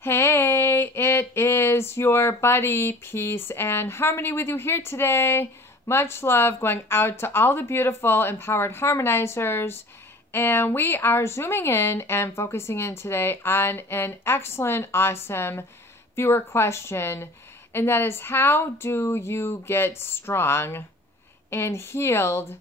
Hey, it is your buddy, Peace and Harmony with you here today. Much love going out to all the beautiful, empowered harmonizers. And we are zooming in and focusing in today on an excellent, awesome viewer question. And that is, how do you get strong and healed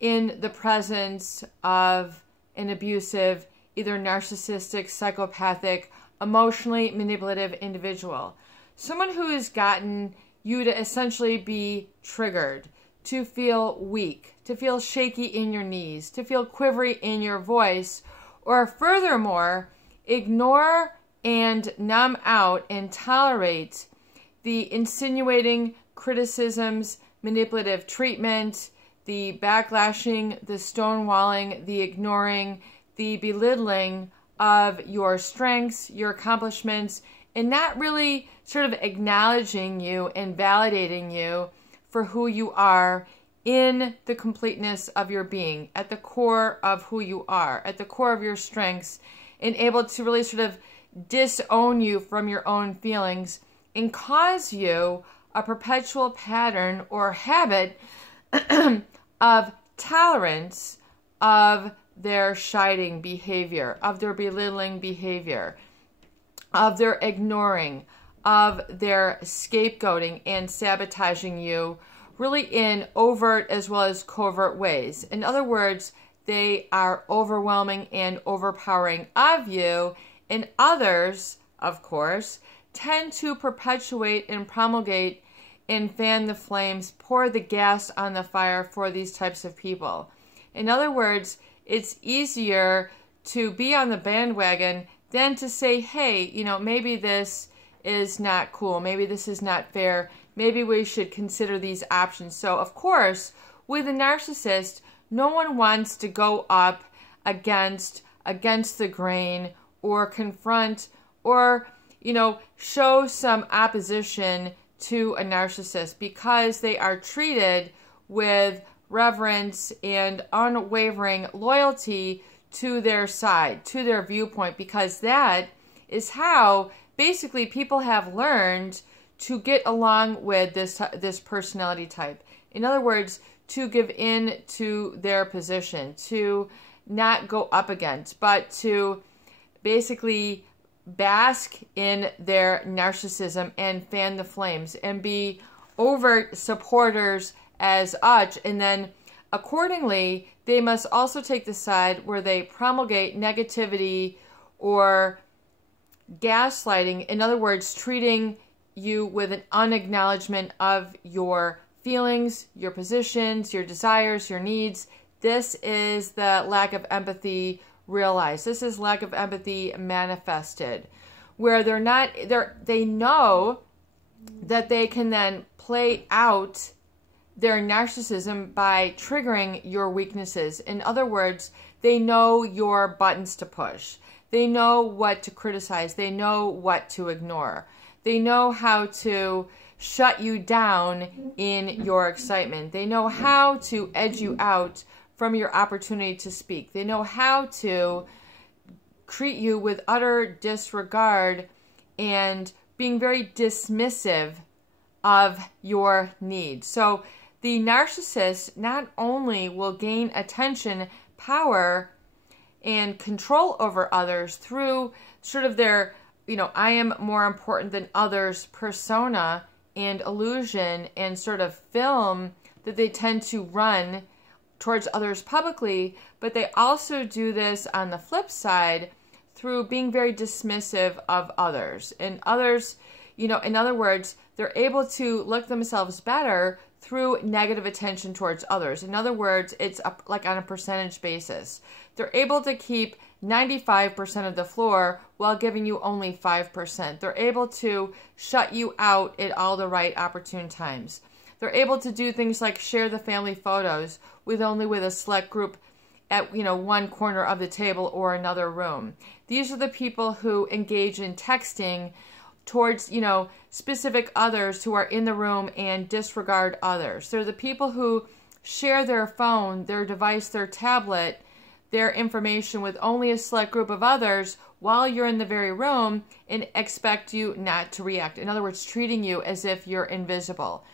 in the presence of an abusive, either narcissistic, psychopathic, emotionally manipulative individual? Someone who has gotten you to essentially be triggered, to feel weak, to feel shaky in your knees, to feel quivery in your voice, or furthermore, ignore and numb out and tolerate the insinuating criticisms, manipulative treatment, the backlashing, the stonewalling, the ignoring, the belittling of your strengths, your accomplishments, and not really sort of acknowledging you and validating you for who you are in the completeness of your being, at the core of who you are, at the core of your strengths, and able to really sort of disown you from your own feelings and cause you a perpetual pattern or habit of tolerance of their chiding behavior, of their belittling behavior, of their ignoring, of their scapegoating and sabotaging you, really in overt as well as covert ways. In other words, they are overwhelming and overpowering of you, and others, of course, tend to perpetuate and promulgate and fan the flames, pour the gas on the fire for these types of people. In other words, it's easier to be on the bandwagon than to say, hey, maybe this is not cool. Maybe this is not fair. Maybe we should consider these options. So, of course, with a narcissist, no one wants to go up against the grain or confront or, show some opposition to a narcissist, because they are treated with reverence and unwavering loyalty to their side, to their viewpoint, because that is how basically people have learned to get along with this personality type. In other words, to give in to their position, to not go up against, but to basically bask in their narcissism and fan the flames and be overt supporters as such, and then accordingly they must also take the side where they promulgate negativity or gaslighting. In other words, treating you with an unacknowledgement of your feelings, your positions, your desires, your needs. This is the lack of empathy realized. This is lack of empathy manifested, where they know that they can then play out their narcissism by triggering your weaknesses. In other words, they know your buttons to push. They know what to criticize. They know what to ignore. They know how to shut you down in your excitement. They know how to edge you out from your opportunity to speak. They know how to treat you with utter disregard and being very dismissive of your needs. So the narcissist not only will gain attention, power, and control over others through sort of their, I am more important than others persona and illusion and sort of film that they tend to run towards others publicly, but they also do this on the flip side through being very dismissive of others. And others, in other words, they're able to look themselves better through negative attention towards others. In other words, it's like on a percentage basis. They're able to keep 95% of the floor while giving you only 5%. They're able to shut you out at all the right opportune times. They're able to do things like share the family photos with a select group at one corner of the table or another room. These are the people who engage in texting towards specific others who are in the room and disregard others. They're the people who share their phone, their device, their tablet, their information with only a select group of others while you're in the very room and expect you not to react. In other words, treating you as if you're invisible,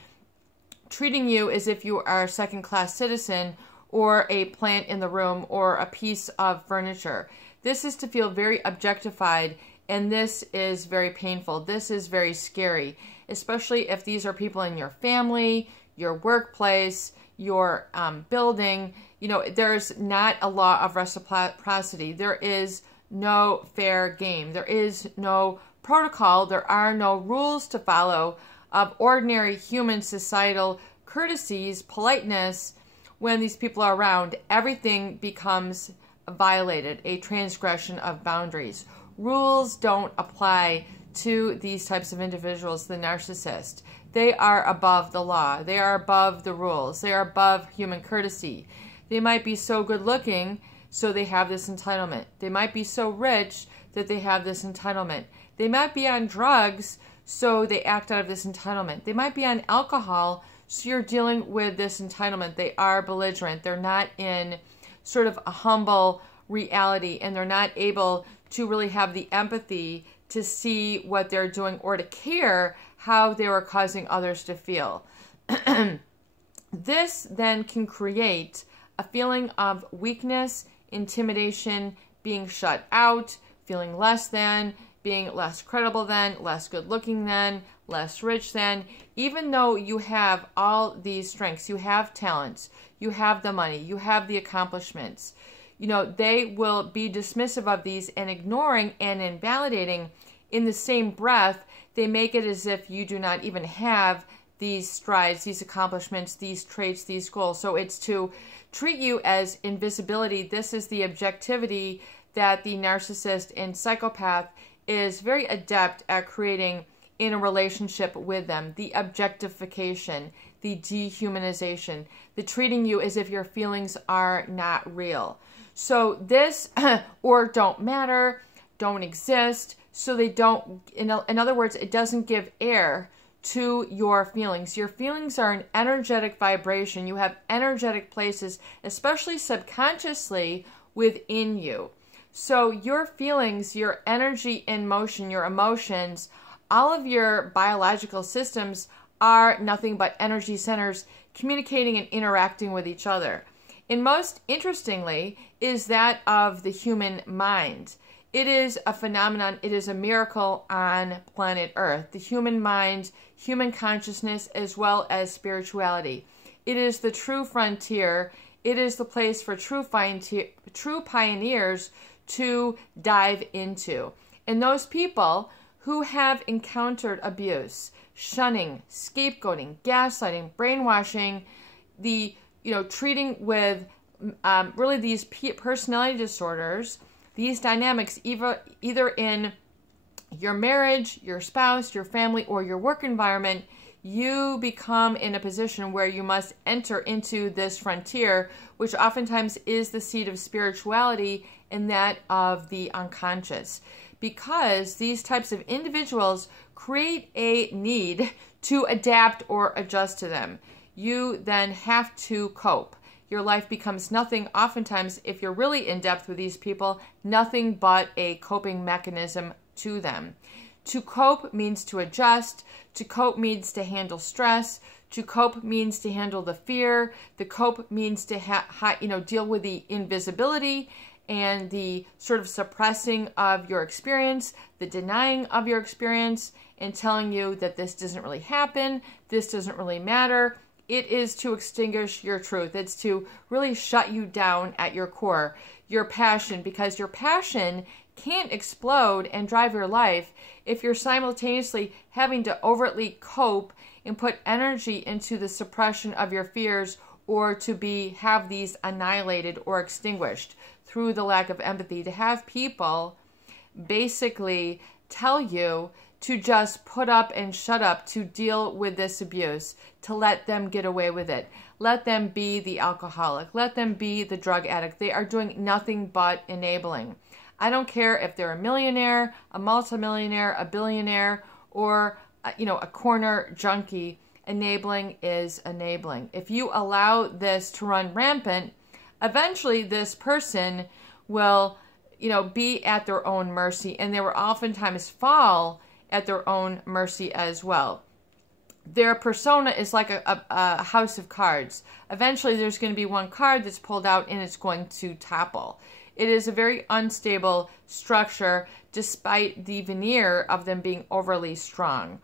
treating you as if you are a second-class citizen or a plant in the room or a piece of furniture. This is to feel very objectified, and this is very painful. This is very scary, especially if these are people in your family, your workplace, your building. You know, there's not a law of reciprocity. There is no fair game. There is no protocol. There are no rules to follow of ordinary human societal courtesies, politeness. When these people are around, everything becomes violated, a transgression of boundaries. Rules don't apply to these types of individuals, the narcissist. They are above the law. They are above the rules. They are above human courtesy. They might be so good looking, so they have this entitlement. They might be so rich that they have this entitlement. They might be on drugs, so they act out of this entitlement. They might be on alcohol, so you're dealing with this entitlement. They are belligerent. They're not in sort of a humble reality, and they're not able to really have the empathy to see what they're doing or to care how they are causing others to feel. This then can create a feeling of weakness, intimidation, being shut out, feeling less than, being less credible than, less good looking than, less rich than. Even though you have all these strengths, you have talents, you have the money, you have the accomplishments, you know, they will be dismissive of these and ignoring and invalidating. In the same breath, they make it as if you do not even have these strides, these accomplishments, these traits, these goals. So it's to treat you as invisibility. This is the objectivity that the narcissist and psychopath is very adept at creating in a relationship with them. The objectification, the dehumanization, the treating you as if your feelings are not real. So this, or don't matter, don't exist, so they don't, in other words, it doesn't give air to your feelings. Your feelings are an energetic vibration. You have energetic places, especially subconsciously within you. So your feelings, your energy in motion, your emotions, all of your biological systems are nothing but energy centers communicating and interacting with each other. And most interestingly is that of the human mind. It is a phenomenon, it is a miracle on planet Earth. The human mind, human consciousness, as well as spirituality. It is the true frontier. It is the place for true pioneers to dive into. And those people who have encountered abuse, shunning, scapegoating, gaslighting, brainwashing, the treating with really these personality disorders, these dynamics, either in your marriage, your spouse, your family, or your work environment, you become in a position where you must enter into this frontier, which oftentimes is the seat of spirituality and that of the unconscious. Because these types of individuals create a need to adapt or adjust to them. You then have to cope. Your life becomes nothing, oftentimes, if you're really in depth with these people, nothing but a coping mechanism to them. To cope means to adjust. To cope means to handle stress. To cope means to handle the fear. The cope means to deal with the invisibility and the sort of suppressing of your experience, the denying of your experience, and telling you that this doesn't really happen, this doesn't really matter. It is to extinguish your truth. It's to really shut you down at your core, your passion, because your passion can't explode and drive your life if you're simultaneously having to overtly cope and put energy into the suppression of your fears, or to have these annihilated or extinguished through the lack of empathy. To have people basically tell you to just put up and shut up, to deal with this abuse, to let them get away with it. Let them be the alcoholic. Let them be the drug addict. They are doing nothing but enabling. I don't care if they're a millionaire, a multimillionaire, a billionaire, or a corner junkie. Enabling is enabling. If you allow this to run rampant, eventually this person will be at their own mercy, and they will oftentimes fall at their own mercy as well. Their persona is like a house of cards. Eventually, there's going to be one card that's pulled out and it's going to topple. It is a very unstable structure, despite the veneer of them being overly strong,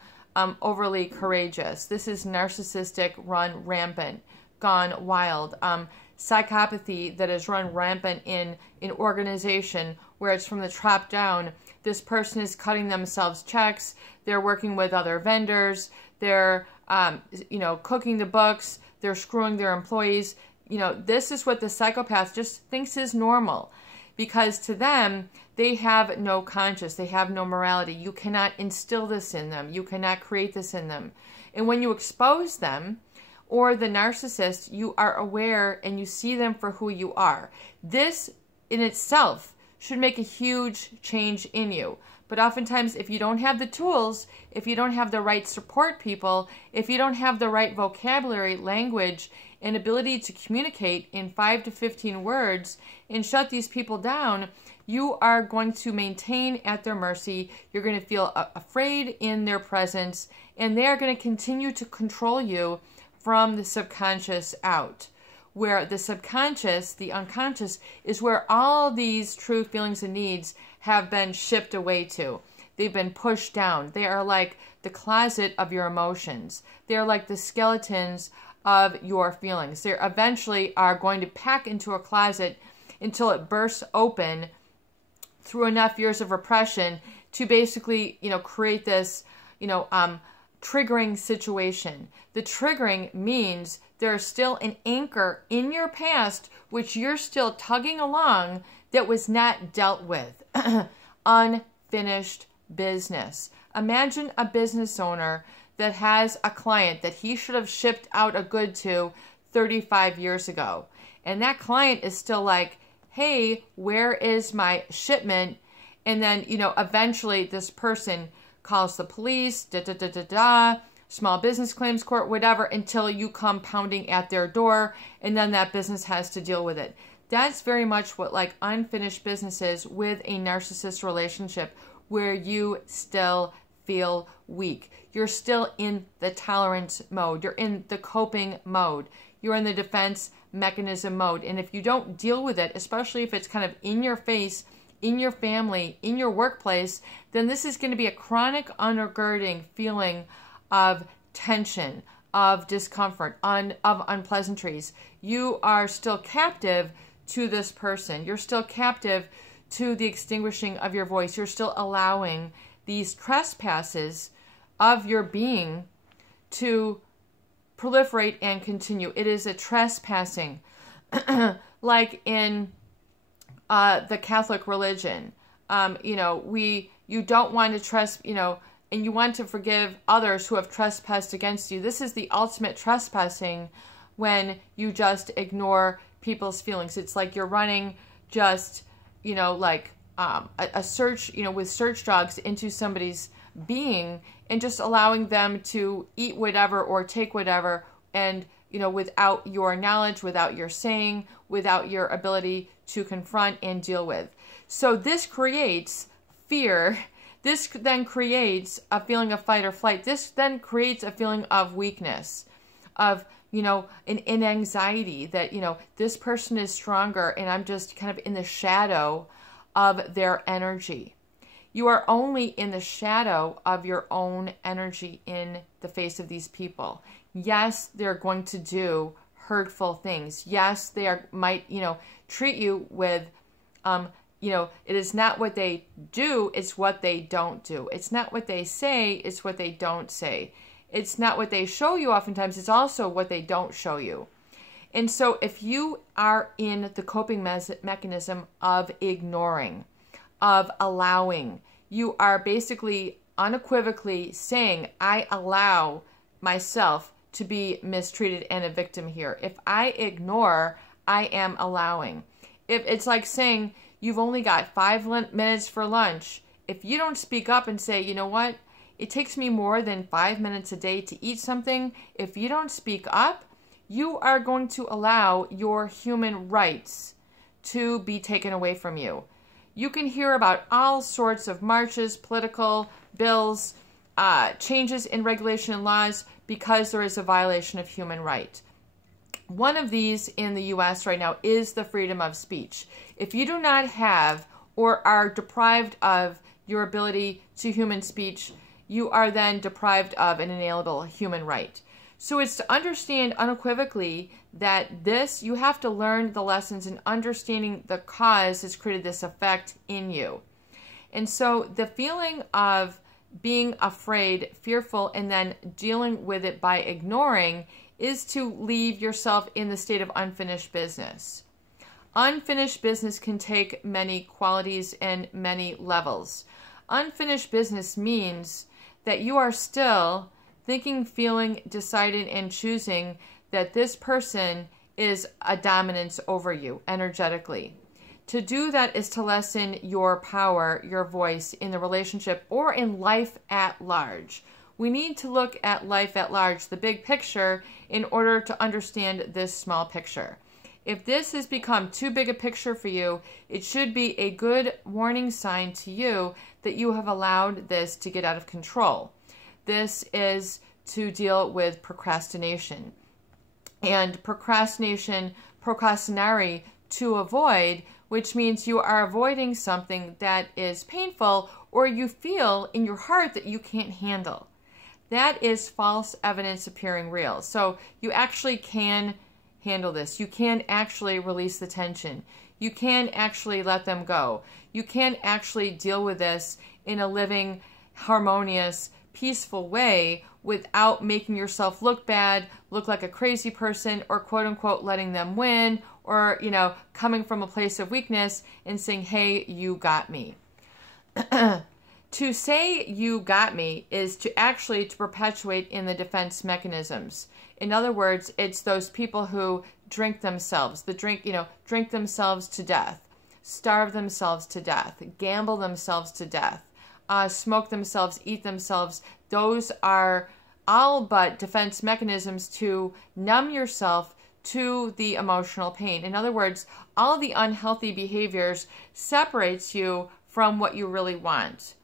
overly courageous. This is narcissistic, run rampant, gone wild. Psychopathy that is run rampant in an organization where it's from the top down. This person is cutting themselves checks. They're working with other vendors. They're, cooking the books. They're screwing their employees. This is what the psychopath just thinks is normal, because to them, they have no conscience. They have no morality. You cannot instill this in them. You cannot create this in them. And when you expose them, or the narcissist, you are aware and you see them for who you are. This in itself should make a huge change in you. But oftentimes, if you don't have the tools, if you don't have the right support people, if you don't have the right vocabulary, language, and ability to communicate in 5 to 15 words and shut these people down, you are going to maintain at their mercy. You're going to feel afraid in their presence, and they are going to continue to control you from the subconscious out, where the subconscious, the unconscious, is where all these true feelings and needs have been shipped away to. They've been pushed down. They are like the closet of your emotions. They are like the skeletons of your feelings. They eventually are going to pack into a closet until it bursts open through enough years of repression to basically, create this, triggering situation. The triggering means there's still an anchor in your past which you're still tugging along that was not dealt with. Unfinished business. Imagine a business owner that has a client that he should have shipped out a good to 35 years ago. And that client is still like, hey, where is my shipment? And then, eventually this person calls the police, small business claims court, whatever, until you come pounding at their door, and then that business has to deal with it. That's very much what like unfinished business is with a narcissist relationship, where you still feel weak. You're still in the tolerance mode. You're in the coping mode. You're in the defense mechanism mode. And if you don't deal with it, especially if it's kind of in your face, in your family, in your workplace, then this is going to be a chronic undergirding feeling of tension, of discomfort, of unpleasantries. You are still captive to this person. You're still captive to the extinguishing of your voice. You're still allowing these trespasses of your being to proliferate and continue. It is a trespassing, like in the Catholic religion. You don't want to and you want to forgive others who have trespassed against you. This is the ultimate trespassing, when you just ignore people's feelings. It's like you're running just, a search, with search dogs into somebody's being, and just allowing them to eat whatever or take whatever, and, without your knowledge, without your saying, without your ability to confront and deal with. So this creates fear. This then creates a feeling of fight or flight. This then creates a feeling of weakness, of, an anxiety that, this person is stronger and I'm just kind of in the shadow of their energy. You are only in the shadow of your own energy in the face of these people. Yes, they're going to do hurtful things. Yes, they might treat you with, it is not what they do, it's what they don't do. It's not what they say, it's what they don't say. It's not what they show you oftentimes, it's also what they don't show you. And so if you are in the coping mechanism of ignoring, of allowing, you are basically unequivocally saying, I allow myself to be mistreated and a victim here. If I ignore, I am allowing. If it's like saying, you've only got 5 minutes for lunch. If you don't speak up and say, you know what, it takes me more than 5 minutes a day to eat something. If you don't speak up, you are going to allow your human rights to be taken away from you. You can hear about all sorts of marches, political bills, changes in regulation and laws because there is a violation of human right. One of these in the U.S. right now is the freedom of speech. If you do not have or are deprived of your ability to human speech, you are then deprived of an inalienable human right. So it's to understand unequivocally that this, you have to learn the lessons and understanding the cause has created this effect in you. And so the feeling of being afraid, fearful, and then dealing with it by ignoring is to leave yourself in the state of unfinished business. Unfinished business can take many qualities and many levels. Unfinished business means that you are still thinking, feeling, deciding, and choosing that this person is a dominance over you energetically. To do that is to lessen your power, your voice in the relationship or in life at large. We need to look at life at large, the big picture, in order to understand this small picture. If this has become too big a picture for you, it should be a good warning sign to you that you have allowed this to get out of control. This is to deal with procrastination. And procrastinare to avoid, which means you are avoiding something that is painful or you feel in your heart that you can't handle. That is false evidence appearing real. So you actually can handle this. You can actually release the tension. You can actually let them go. You can actually deal with this in a living, harmonious, peaceful way without making yourself look bad, look like a crazy person, or quote unquote letting them win, or, you know, coming from a place of weakness and saying, hey, you got me. To say you got me is to actually to perpetuate in the defense mechanisms. In other words, it's those people who drink themselves, drink themselves to death, starve themselves to death, gamble themselves to death, smoke themselves, eat themselves. Those are all but defense mechanisms to numb yourself to the emotional pain. In other words, all the unhealthy behaviors separates you from what you really want.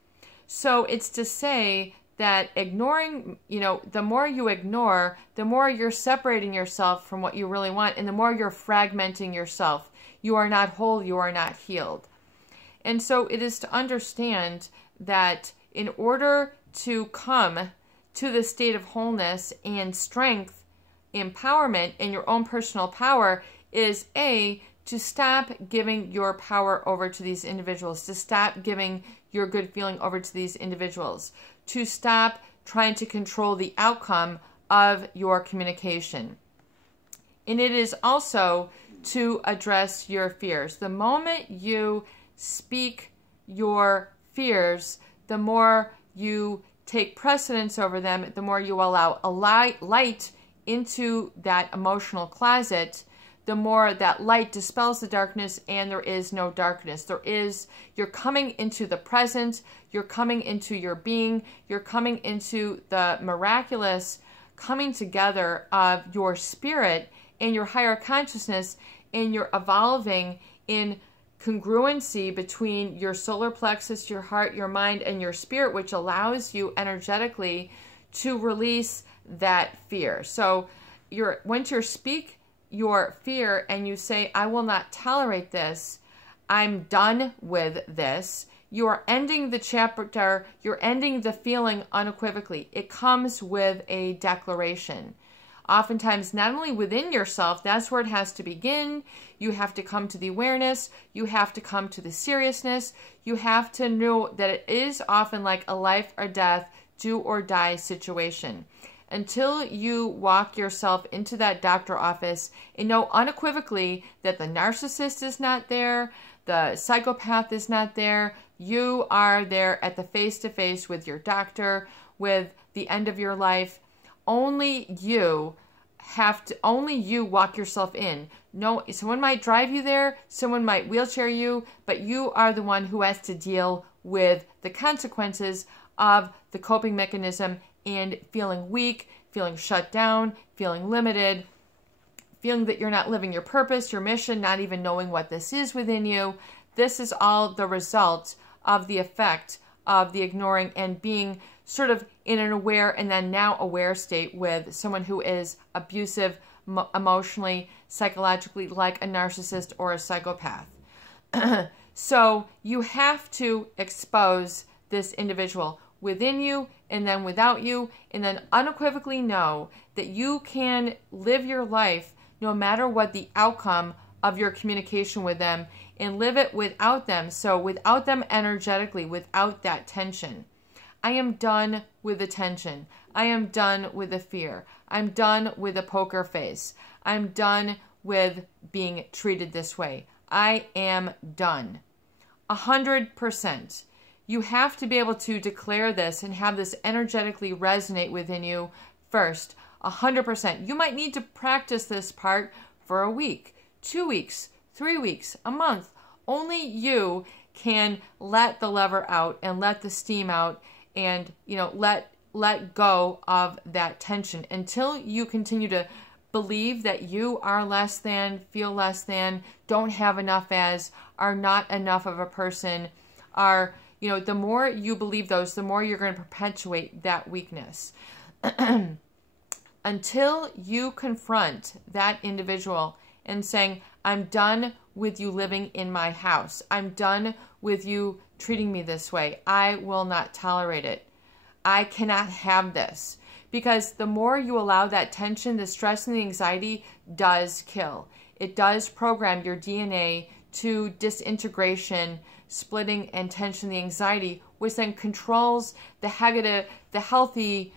So it's to say that ignoring, the more you ignore, the more you're separating yourself from what you really want, and the more you're fragmenting yourself. You are not whole, you are not healed. And so it is to understand that in order to come to the state of wholeness and strength, empowerment in your own personal power is to stop giving your power over to these individuals, to stop giving your good feeling over to these individuals, to stop trying to control the outcome of your communication. And it is also to address your fears. The moment you speak your fears, the more you take precedence over them, the more you allow a light into that emotional closet, the more that light dispels the darkness and there is no darkness. You're coming into the present, you're coming into your being, you're coming into the miraculous coming together of your spirit and your higher consciousness, and you're evolving in congruency between your solar plexus, your heart, your mind, and your spirit, which allows you energetically to release that fear. So once you speak your fear and you say, I will not tolerate this, I'm done with this, you are ending the chapter, you're ending the feeling unequivocally. It comes with a declaration. Oftentimes, not only within yourself, that's where it has to begin. You have to come to the awareness. You have to come to the seriousness. You have to know that it is often like a life or death, do or die situation. Until you walk yourself into that doctor office and know unequivocally that the narcissist is not there, the psychopath is not there, you are there at the face-to-face with your doctor, with the end of your life. Only you walk yourself in. No, someone might drive you there, someone might wheelchair you, but you are the one who has to deal with the consequences of the coping mechanism and feeling weak, feeling shut down, feeling limited, feeling that you're not living your purpose, your mission, not even knowing what this is within you. this is all the result of the effect of the ignoring and being sort of in an aware and then now aware state with someone who is abusive emotionally, psychologically, like a narcissist or a psychopath. So you have to expose this individual within you and then without you, and then unequivocally know that you can live your life no matter what the outcome of your communication with them, and live it without them. So without them energetically, without that tension. I am done with the tension. I am done with the fear. I'm done with the poker face. I'm done with being treated this way. I am done. 100%. You have to be able to declare this and have this energetically resonate within you first. 100%. You might need to practice this part for a week, 2 weeks, 3 weeks, a month. Only you can let the lever out and let the steam out and, let go of that tension until you continue to believe that you are less than, feel less than, don't have enough as, are not enough of a person, are, the more you believe those, the more you're going to perpetuate that weakness. Until you confront that individual and saying, I'm done with you living in my house. I'm done with you treating me this way. I will not tolerate it. I cannot have this. Because the more you allow that tension, the stress and the anxiety does kill. It does program your DNA to disintegration, splitting, and tension, the anxiety, which then controls the healthy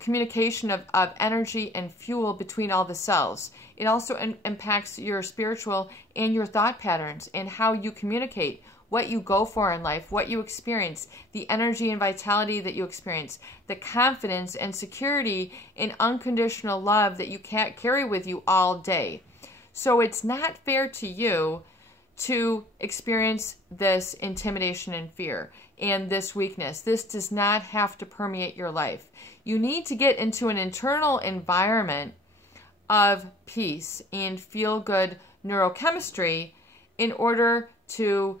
communication of energy and fuel between all the cells. It also impacts your spiritual and your thought patterns and how you communicate, what you go for in life, what you experience, the energy and vitality that you experience, the confidence and security and unconditional love that you can't carry with you all day. So it's not fair to you to experience this intimidation and fear and this weakness. This does not have to permeate your life. You need to get into an internal environment of peace and feel-good neurochemistry in order to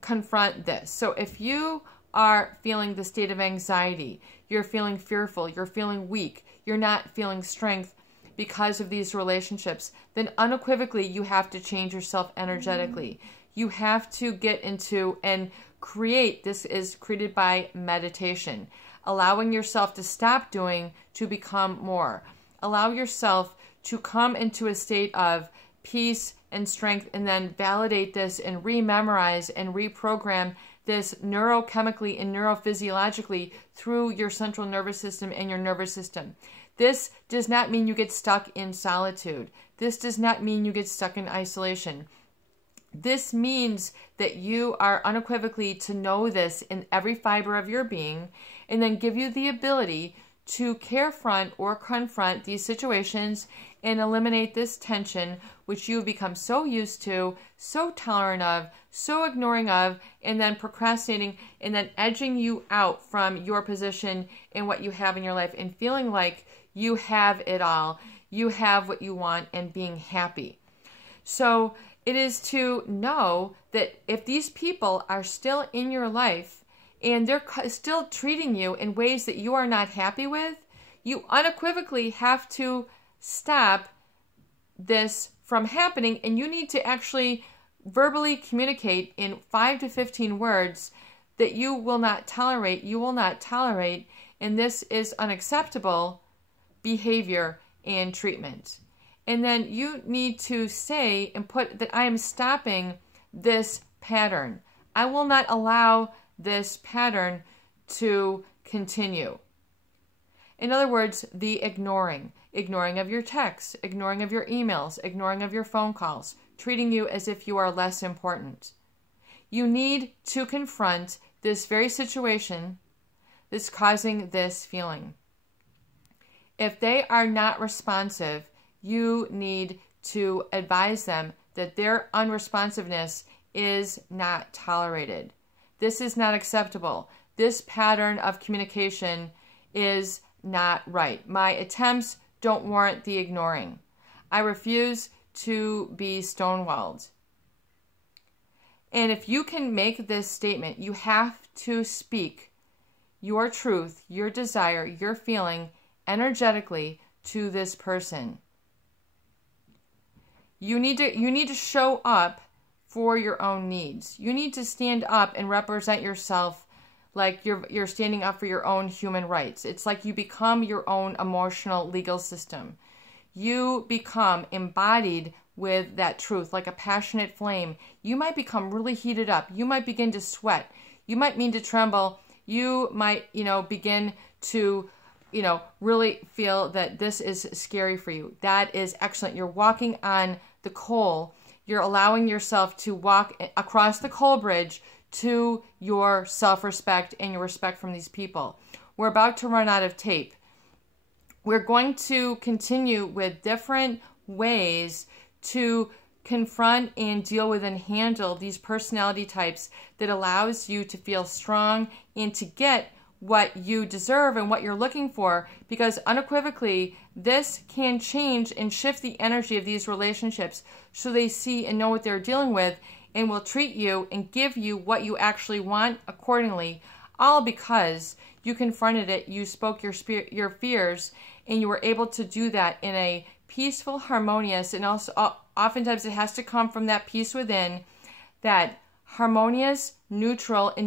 confront this. So if you are feeling the state of anxiety, you're feeling fearful, you're feeling weak, you're not feeling strength because of these relationships, then unequivocally you have to change yourself energetically. You have to get into and create, this is created by meditation, allowing yourself to stop doing to become more. Allow yourself to come into a state of peace and strength, and then validate this and rememorize and reprogram this neurochemically and neurophysiologically through your central nervous system and your nervous system. This does not mean you get stuck in solitude. This does not mean you get stuck in isolation. This means that you are unequivocally to know this in every fiber of your being, and then give you the ability to carefront or confront these situations and eliminate this tension, which you've become so used to, so tolerant of, so ignoring of, and then procrastinating, and then edging you out from your position and what you have in your life, and feeling like you have it all, you have what you want, and being happy. So it is to know that if these people are still in your life and they're still treating you in ways that you are not happy with, you unequivocally have to stop this from happening, and you need to actually verbally communicate in 5 to 15 words that you will not tolerate, and this is unacceptable behavior and treatment. And then you need to say and put that I am stopping this pattern. I will not allow this pattern to continue. In other words, the ignoring of your texts, ignoring of your emails, ignoring of your phone calls, treating you as if you are less important. You need to confront this very situation that's causing this feeling. If they are not responsive, you need to advise them that their unresponsiveness is not tolerated. This is not acceptable. This pattern of communication is not right. My attempts don't warrant the ignoring. I refuse to be stonewalled. And if you can make this statement, you have to speak your truth, your desire, your feeling energetically to this person. You need to show up for your own needs. You need to stand up and represent yourself like you're standing up for your own human rights. It's like you become your own emotional legal system. You become embodied with that truth, like a passionate flame. You might become really heated up. You might begin to sweat. You might begin to tremble. You might, begin to, really feel that this is scary for you. That is excellent. You're walking on the coal. You're allowing yourself to walk across the coal bridge to your self-respect and your respect from these people. We're about to run out of tape. We're going to continue with different ways to confront and deal with and handle these personality types that allows you to feel strong and to get what you deserve and what you're looking for, because unequivocally this can change and shift the energy of these relationships so they see and know what they're dealing with and will treat you and give you what you actually want accordingly, all because you confronted it, you spoke your fears, and you were able to do that in a peaceful, harmonious, and also oftentimes it has to come from that peace within, that harmonious, neutral, and